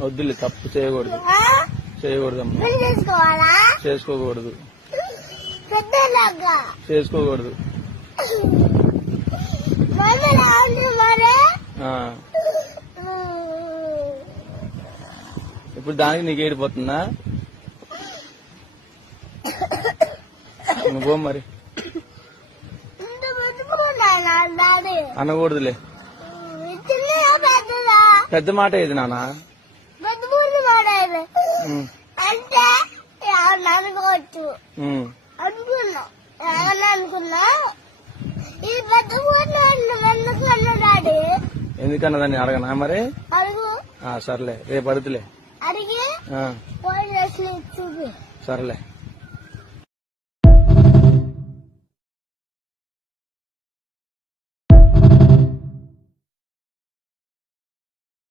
వద్దులే, తప్పు చేయకూడదు, చేయకూడదమ్మా, చేసుకోకూడదు, చేసుకోకూడదు. ఇప్పుడు దానికి నీకు ఏడిపోతుందా? నువ్వు మరి అనకూడదులే. పెద్ద మాట ఏది నాన్న? అంటే అనుకోవచ్చు అనుకున్నా ఎందుకన్నదాన్ని అడగనా మరి? అడుగు. సర్లే, రేపు అడుగులే. అడిగి సర్లే.